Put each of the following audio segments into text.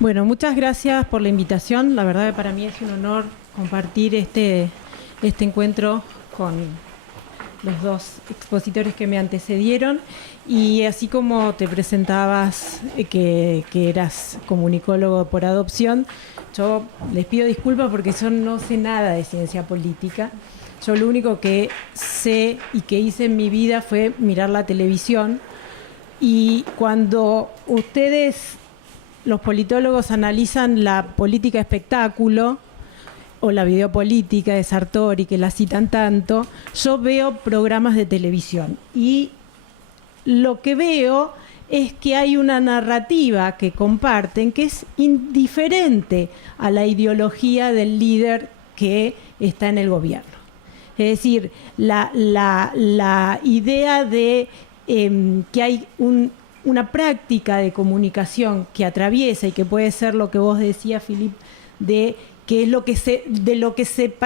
Bueno, muchas gracias por la invitación. La verdad que para mí es un honor compartir este encuentro con los dos expositores que me antecedieron. Y así como te presentabas que eras comunicólogo por adopción, yo les pido disculpas porque yo no sé nada de ciencia política. Yo lo único que sé y que hice en mi vida fue mirar la televisión. Y cuando ustedes, los politólogos, analizan la política espectáculo o la videopolítica de Sartori, que la citan tanto, yo veo programas de televisión y lo que veo es que hay una narrativa que comparten que es indiferente a la ideología del líder que está en el gobierno. Es decir, la idea de que hay una práctica de comunicación que atraviesa y que puede ser lo que vos decías, Philippe, de que es lo que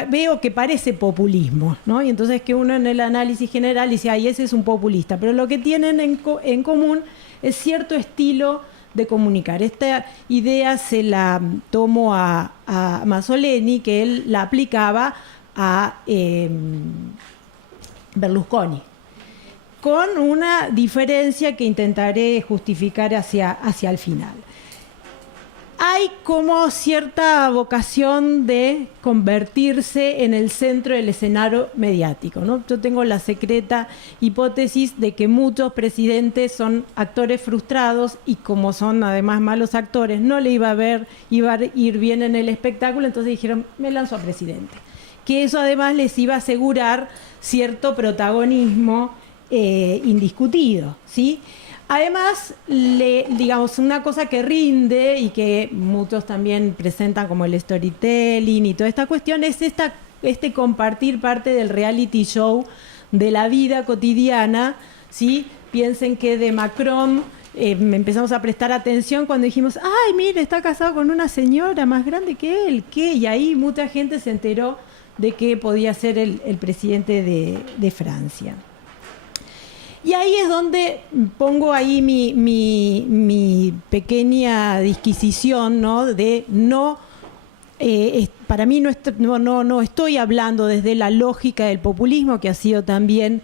veo que parece populismo, ¿no? Y entonces que uno en el análisis general dice, ay, ese es un populista, pero lo que tienen en común es cierto estilo de comunicar. Esta idea se la tomo a Mazzoleni, que él la aplicaba a Berlusconi, con una diferencia que intentaré justificar hacia el final. Hay como cierta vocación de convertirse en el centro del escenario mediático, ¿no? Yo tengo la secreta hipótesis de que muchos presidentes son actores frustrados y como son además malos actores, no le iba a ir bien en el espectáculo, entonces dijeron, me lanzo a presidente. Que eso además les iba a asegurar cierto protagonismo indiscutido, ¿sí? Además, digamos, una cosa que rinde y que muchos también presentan como el storytelling y toda esta cuestión es este compartir parte del reality show de la vida cotidiana, ¿sí? Piensen que de Macron empezamos a prestar atención cuando dijimos, ay, mire, está casado con una señora más grande que él, ¿qué? Y ahí mucha gente se enteró de que podía ser el presidente de Francia. Y ahí es donde pongo ahí mi pequeña disquisición, ¿no? De no, para mí no estoy hablando desde la lógica del populismo, que ha sido también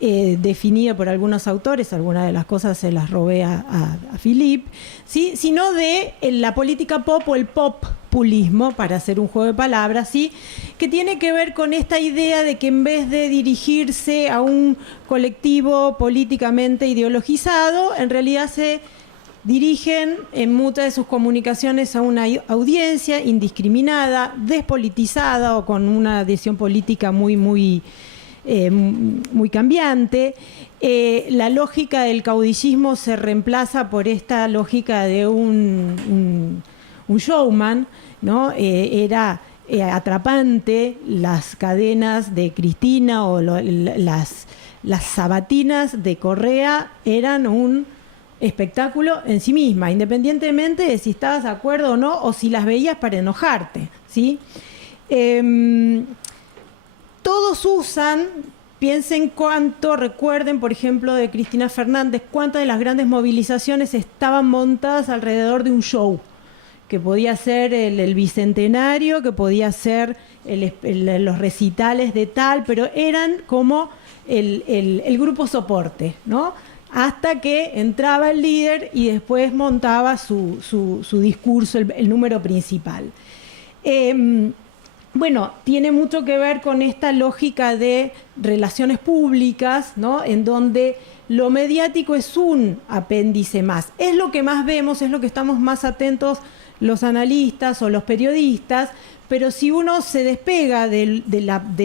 definido por algunos autores, algunas de las cosas se las robé a Philippe, ¿sí? Sino de la política pop o el populismo, para hacer un juego de palabras, ¿sí? Que tiene que ver con esta idea de que en vez de dirigirse a un colectivo políticamente ideologizado, en realidad se dirigen en muchas de sus comunicaciones a una audiencia indiscriminada, despolitizada o con una adhesión política muy cambiante. La lógica del caudillismo se reemplaza por esta lógica de un showman, ¿no? Era atrapante las cadenas de Cristina o las sabatinas de Correa eran un espectáculo en sí misma, independientemente de si estabas de acuerdo o no, o si las veías para enojarte, ¿sí? Todos usan, piensen cuánto, recuerden, por ejemplo, de Cristina Fernández, cuántas de las grandes movilizaciones estaban montadas alrededor de un show, que podía ser el bicentenario, que podía ser los recitales de tal, pero eran como el grupo soporte, ¿no? Hasta que entraba el líder y después montaba su discurso, el número principal. Bueno, tiene mucho que ver con esta lógica de relaciones públicas, ¿no? En donde lo mediático es un apéndice más. Es lo que más vemos, es lo que estamos más atentos los analistas o los periodistas, pero si uno se despega de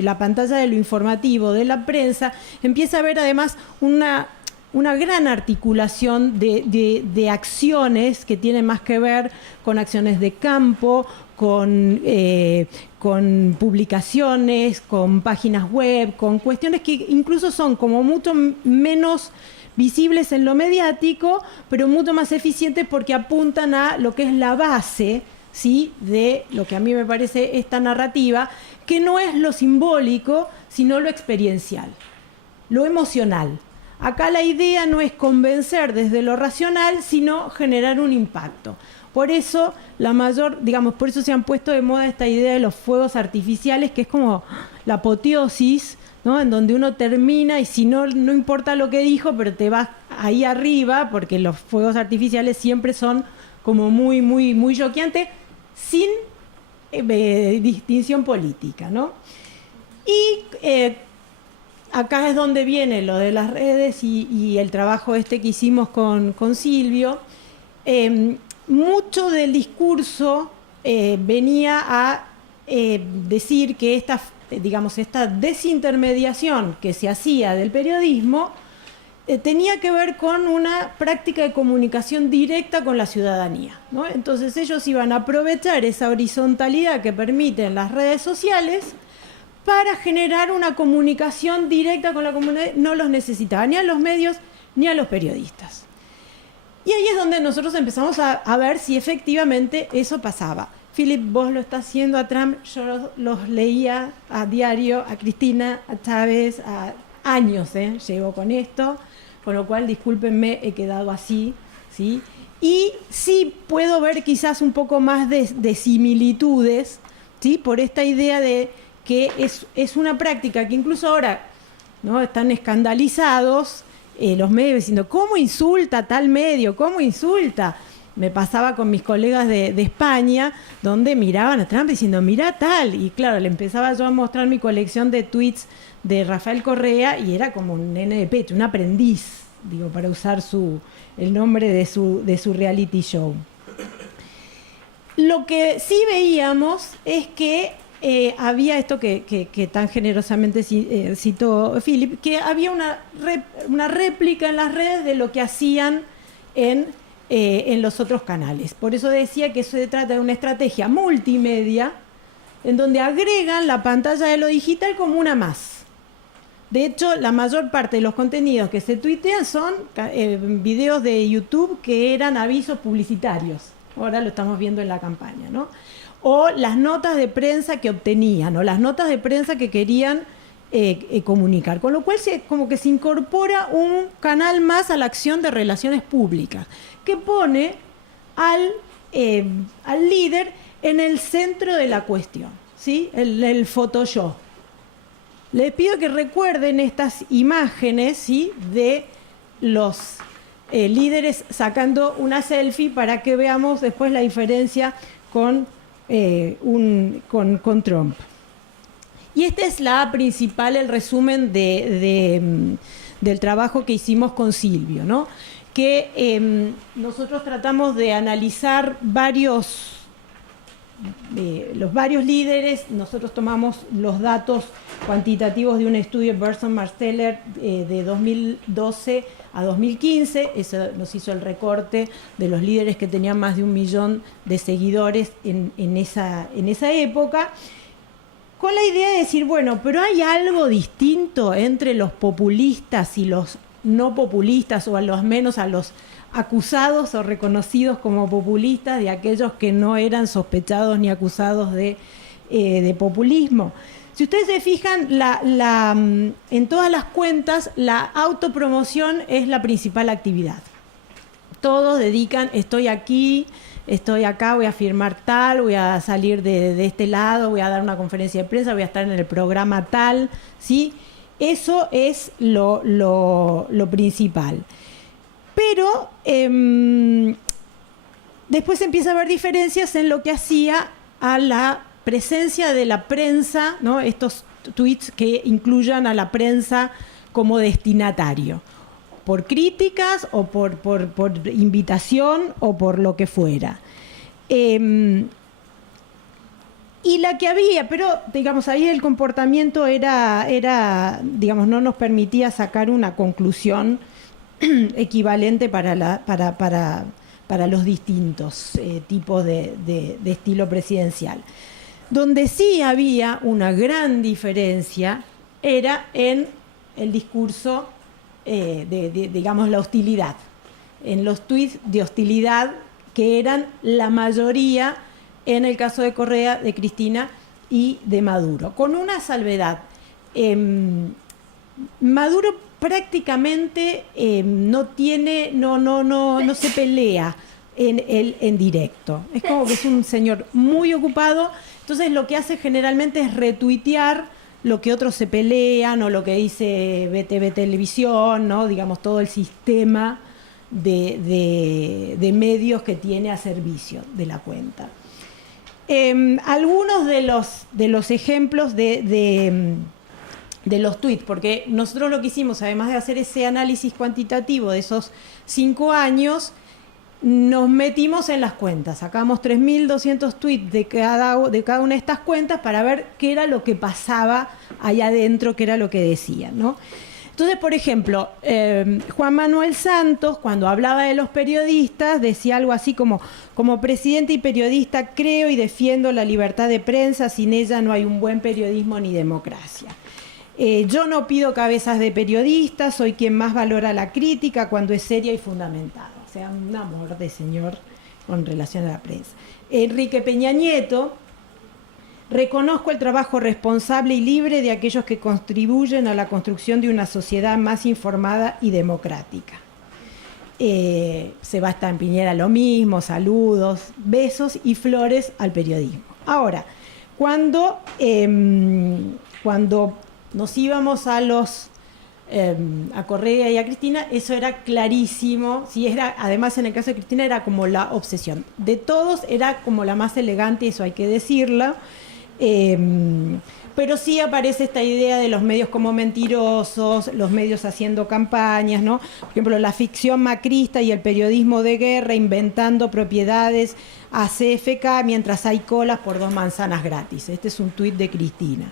la pantalla de lo informativo, de la prensa, empieza a ver además una gran articulación de acciones que tienen más que ver con acciones de campo, con publicaciones, con páginas web, con cuestiones que incluso son como mucho menos visibles en lo mediático, pero mucho más eficientes porque apuntan a lo que es la base, ¿sí?, de lo que a mí me parece esta narrativa, que no es lo simbólico, sino lo experiencial, lo emocional. Acá la idea no es convencer desde lo racional, sino generar un impacto. Por eso por eso se han puesto de moda esta idea de los fuegos artificiales, que es como la apoteosis, ¿no? En donde uno termina y si no importa lo que dijo, pero te vas ahí arriba, porque los fuegos artificiales siempre son como muy, muy, muy choqueantes, sin distinción política, ¿no? Y acá es donde viene lo de las redes y el trabajo que hicimos con Silvio. Mucho del discurso venía a decir que esta desintermediación que se hacía del periodismo tenía que ver con una práctica de comunicación directa con la ciudadanía, ¿no? Entonces ellos iban a aprovechar esa horizontalidad que permiten las redes sociales para generar una comunicación directa con la comunidad. No los necesitaba ni a los medios ni a los periodistas. Y ahí es donde nosotros empezamos a ver si efectivamente eso pasaba. Philip, vos lo estás haciendo a Trump, yo los leía a diario, a Cristina, a Chávez, a años, llevo con esto, con lo cual, discúlpenme, he quedado así, ¿sí? Y sí puedo ver quizás un poco más de similitudes, ¿sí? Por esta idea de que es una práctica que incluso ahora, ¿no?, están escandalizados los medios diciendo, ¿cómo insulta tal medio? ¿Cómo insulta? Me pasaba con mis colegas de España, donde miraban a Trump diciendo, mira tal. Y claro, le empezaba yo a mostrar mi colección de tweets de Rafael Correa y era como un nene de pecho, un aprendiz, digo, para usar el nombre de su reality show. Lo que sí veíamos es que había esto que tan generosamente citó Philip, que había una réplica en las redes de lo que hacían en los otros canales. Por eso decía que se trata de una estrategia multimedia en donde agregan la pantalla de lo digital como una más. De hecho, la mayor parte de los contenidos que se tuitean son videos de YouTube que eran avisos publicitarios. Ahora lo estamos viendo en la campaña, ¿no? O las notas de prensa que obtenían, o las notas de prensa que querían comunicar. Con lo cual como que se incorpora un canal más a la acción de relaciones públicas, que pone al líder en el centro de la cuestión, ¿sí? El Photoshop. Les pido que recuerden estas imágenes, ¿sí?, de los líderes sacando una selfie para que veamos después la diferencia con Trump. Y este es el resumen del trabajo que hicimos con Silvio, ¿no? Que nosotros tratamos de analizar los varios líderes. Nosotros tomamos los datos cuantitativos de un estudio Burson Marsteller de 2012 a 2015, eso nos hizo el recorte de los líderes que tenían más de 1 millón de seguidores en esa época, con la idea de decir, bueno, pero hay algo distinto entre los populistas y los no populistas, o a los menos a los acusados o reconocidos como populistas, de aquellos que no eran sospechados ni acusados de populismo. Si ustedes se fijan, en todas las cuentas, la autopromoción es la principal actividad. Todos dedican, estoy aquí, estoy acá, voy a firmar tal, voy a salir de este lado, voy a dar una conferencia de prensa, voy a estar en el programa tal, ¿sí? Eso es lo principal. Pero después empieza a haber diferencias en lo que hacía a la presencia de la prensa, ¿no? Estos tweets que incluyan a la prensa como destinatario, por críticas o por invitación o por lo que fuera. Y la que había, pero digamos, ahí el comportamiento era digamos, no nos permitía sacar una conclusión equivalente para los distintos tipos de estilo presidencial. Donde sí había una gran diferencia era en el discurso digamos, la hostilidad, en los tuits de hostilidad, que eran la mayoría en el caso de Correa, de Cristina y de Maduro, con una salvedad. Maduro prácticamente no se pelea en directo. Es como que es un señor muy ocupado, entonces lo que hace generalmente es retuitear lo que otros se pelean o lo que dice BTV Televisión, ¿no? Digamos, todo el sistema de medios que tiene a servicio de la cuenta. Algunos de los ejemplos de los tweets, porque nosotros lo que hicimos, además de hacer ese análisis cuantitativo de esos 5 años, nos metimos en las cuentas, sacamos 3.200 tweets de cada una de estas cuentas para ver qué era lo que pasaba allá adentro, qué era lo que decían, ¿no? Entonces, por ejemplo, Juan Manuel Santos, cuando hablaba de los periodistas, decía algo así como presidente y periodista creo y defiendo la libertad de prensa, sin ella no hay un buen periodismo ni democracia. Yo no pido cabezas de periodistas, soy quien más valora la crítica cuando es seria y fundamentada. O sea, un amor de señor con relación a la prensa. Enrique Peña Nieto, reconozco el trabajo responsable y libre de aquellos que contribuyen a la construcción de una sociedad más informada y democrática. Sebastián Piñera lo mismo, saludos, besos y flores al periodismo. Ahora, cuando nos íbamos a Correa y a Cristina, eso era clarísimo, ¿sí? Además en el caso de Cristina era como la obsesión. De todos era como la más elegante, eso hay que decirlo, pero sí aparece esta idea de los medios como mentirosos, los medios haciendo campañas, ¿no? Por ejemplo, la ficción macrista y el periodismo de guerra inventando propiedades a CFK mientras hay colas por 2 manzanas gratis. Este es un tuit de Cristina.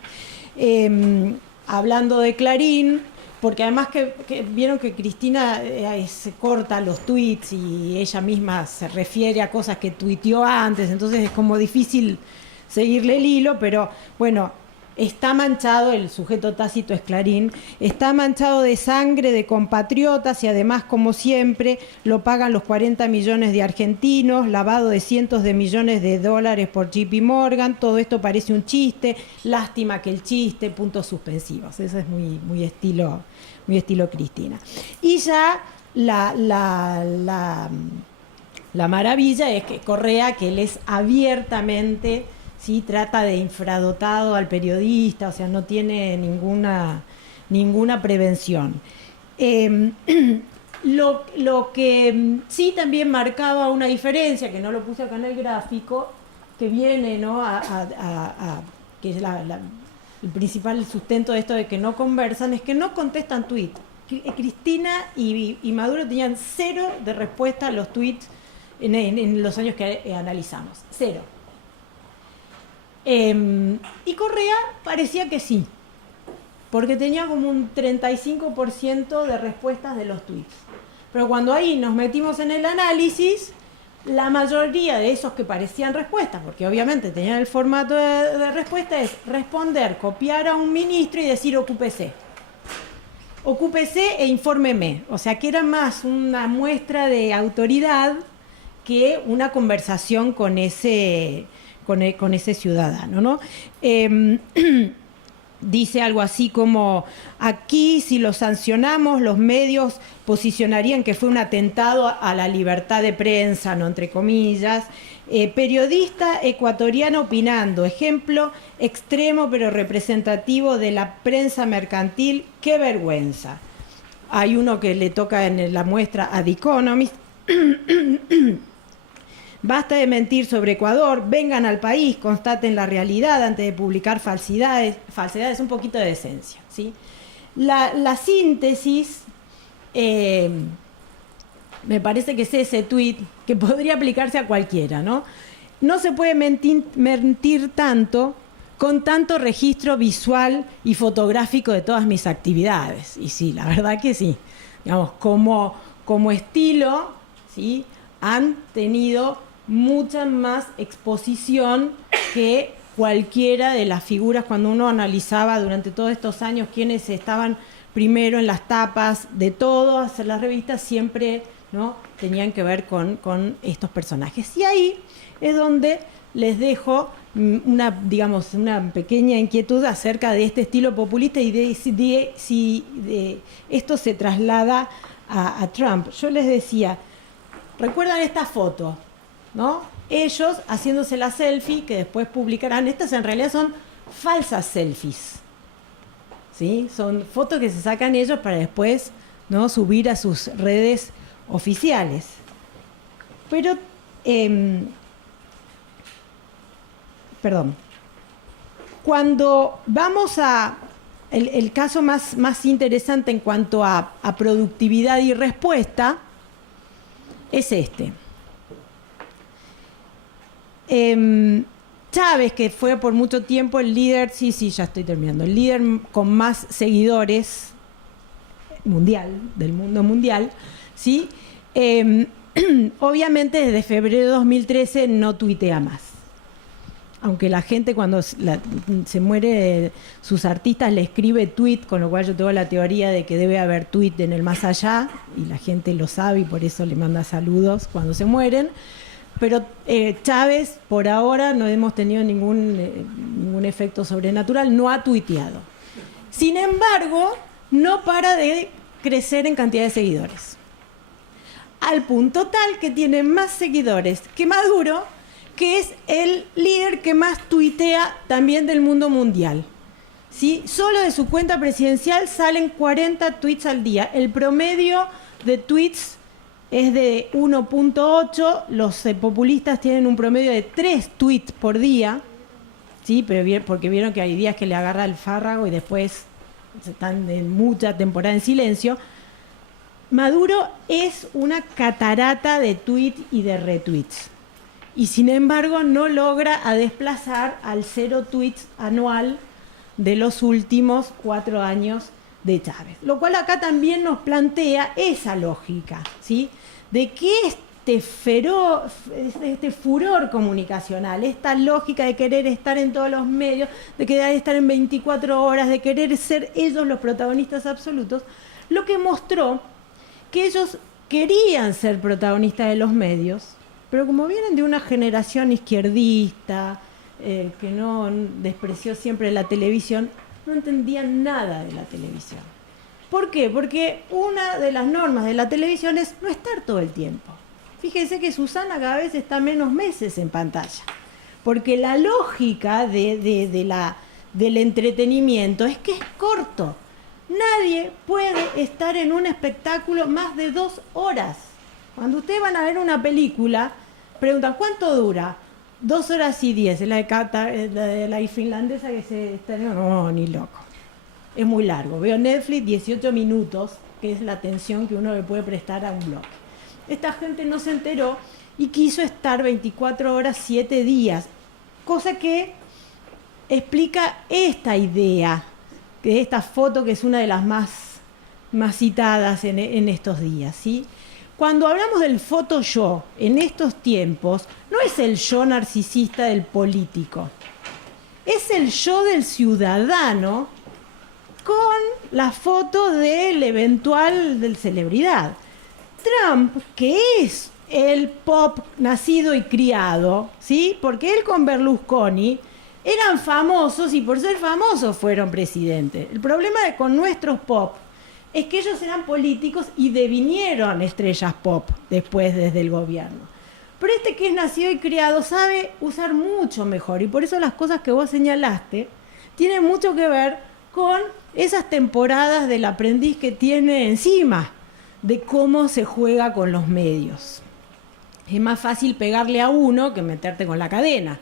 Hablando de Clarín, porque además que vieron que Cristina se corta los tuits y ella misma se refiere a cosas que tuiteó antes, entonces es como difícil seguirle el hilo, pero bueno, está manchado, el sujeto tácito es Clarín, está manchado de sangre de compatriotas y además, como siempre, lo pagan los 40 millones de argentinos, lavado de cientos de millones de dólares por JP Morgan, todo esto parece un chiste, lástima que el chiste, puntos suspensivos. Eso es muy estilo Cristina. Y ya la maravilla es que Correa, que él es abiertamente... ¿sí? Trata de infradotado al periodista, o sea, no tiene ninguna prevención. Lo que sí también marcaba una diferencia, que no lo puse acá en el gráfico, que viene, ¿no? Que es el principal sustento de esto de que no conversan, es que no contestan tweets. Cristina y Maduro tenían 0 de respuesta a los tweets en los años que analizamos. 0. Y Correa parecía que sí, porque tenía como un 35% de respuestas de los tweets. Pero cuando ahí nos metimos en el análisis, la mayoría de esos que parecían respuestas, porque obviamente tenían el formato de respuesta, es responder, copiar a un ministro y decir ocúpese. Ocúpese e infórmeme. O sea, que era más una muestra de autoridad que una conversación con ese ciudadano, ¿no? Dice algo así como, aquí si lo sancionamos, los medios posicionarían que fue un atentado a la libertad de prensa, ¿no? Entre comillas. Periodista ecuatoriano opinando, ejemplo extremo pero representativo de la prensa mercantil, qué vergüenza. Hay uno que le toca en la muestra a The Economist. Basta de mentir sobre Ecuador, vengan al país, constaten la realidad antes de publicar falsedades, un poquito de decencia, ¿sí? La síntesis, me parece que es ese tuit que podría aplicarse a cualquiera, ¿no? No se puede mentir tanto con tanto registro visual y fotográfico de todas mis actividades. Y sí, la verdad que sí. Digamos, como estilo, ¿sí? Han tenido mucha más exposición que cualquiera de las figuras cuando uno analizaba durante todos estos años quiénes estaban primero en las tapas de todas las revistas, siempre ¿no? Tenían que ver con estos personajes. Y ahí es donde les dejo una pequeña inquietud acerca de este estilo populista y de si esto se traslada a Trump. Yo les decía, ¿recuerdan esta foto? ¿No? Ellos haciéndose la selfie, que después publicarán. Estas en realidad son falsas selfies, ¿sí? Son fotos que se sacan ellos para después, ¿no?, subir a sus redes oficiales. Pero, cuando vamos a el caso más interesante en cuanto a productividad y respuesta, es este. Chávez, que fue por mucho tiempo el líder, ya estoy terminando, el líder con más seguidores mundial, del mundo mundial, ¿sí? Obviamente desde febrero de 2013 no tuitea más. Aunque la gente cuando se muere sus artistas le escribe tweet, con lo cual yo tengo la teoría de que debe haber tweet en el más allá, y la gente lo sabe y por eso le manda saludos cuando se mueren. Pero Chávez, por ahora, no hemos tenido ningún efecto sobrenatural, no ha tuiteado. Sin embargo, no para de crecer en cantidad de seguidores. Al punto tal que tiene más seguidores que Maduro, que es el líder que más tuitea también del mundo mundial. ¿Sí? Solo de su cuenta presidencial salen 40 tweets al día. El promedio de tweets es de 1.8, los populistas tienen un promedio de 3 tweets por día, ¿sí? Pero porque vieron que hay días que le agarra el fárrago y después están en mucha temporada en silencio. Maduro es una catarata de tweets y de retweets. Y sin embargo no logra desplazar al 0 tweets anual de los últimos 4 años de Chávez. Lo cual acá también nos plantea esa lógica, ¿sí? De que este furor comunicacional, esta lógica de querer estar en todos los medios, de querer estar en 24 horas, de querer ser ellos los protagonistas absolutos, lo que mostró que ellos querían ser protagonistas de los medios, pero como vienen de una generación izquierdista, que no despreció siempre la televisión, no entendían nada de la televisión. ¿Por qué? Porque una de las normas de la televisión es no estar todo el tiempo. Fíjense que Susana cada vez está menos meses en pantalla, porque la lógica del entretenimiento es que es corto. Nadie puede estar en un espectáculo más de 2 horas. Cuando ustedes van a ver una película, preguntan, ¿cuánto dura? 2 horas y 10, la de la finlandesa que se estrenó, no, ni loco. Es muy largo. Veo Netflix, 18 minutos, que es la atención que uno le puede prestar a un bloque. Esta gente no se enteró y quiso estar 24 horas, 7 días, cosa que explica esta idea, de esta foto que es una de las más citadas en estos días, ¿sí? Cuando hablamos del foto-yo en estos tiempos, no es el yo narcisista del político, es el yo del ciudadano con la foto del eventual celebridad. Trump, que es el pop nacido y criado, ¿sí? Porque él con Berlusconi eran famosos y por ser famosos fueron presidentes. El problema con nuestros pop es que ellos eran políticos y devinieron estrellas pop después desde el gobierno. Pero este que es nacido y criado sabe usar mucho mejor, y por eso las cosas que vos señalaste tienen mucho que ver con esas temporadas del aprendiz que tiene encima, de cómo se juega con los medios. Es más fácil pegarle a uno que meterte con la cadena,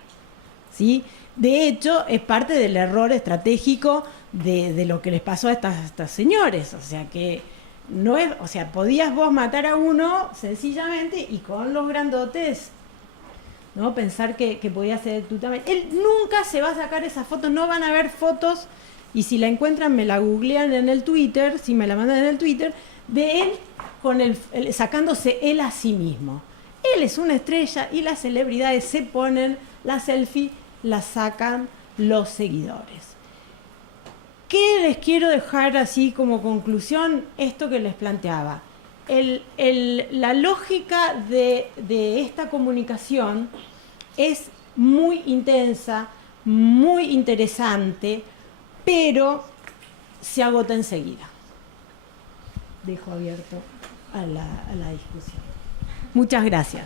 ¿sí? De hecho, es parte del error estratégico de lo que les pasó a estas señores. O sea, que no es, o sea, podías vos matar a uno sencillamente y con los grandotes, ¿no? Pensar que podía ser tu tamaño. Él nunca se va a sacar esas fotos, no van a haber fotos, y si la encuentran me la googlean en el Twitter, si me la mandan en el Twitter, de él con sacándose él a sí mismo. Él es una estrella y las celebridades se ponen la selfie, la sacan los seguidores. ¿Qué les quiero dejar así como conclusión? Esto que les planteaba. la lógica de esta comunicación es muy intensa, muy interesante, pero se agota enseguida. Dejo abierto a la discusión. Muchas gracias.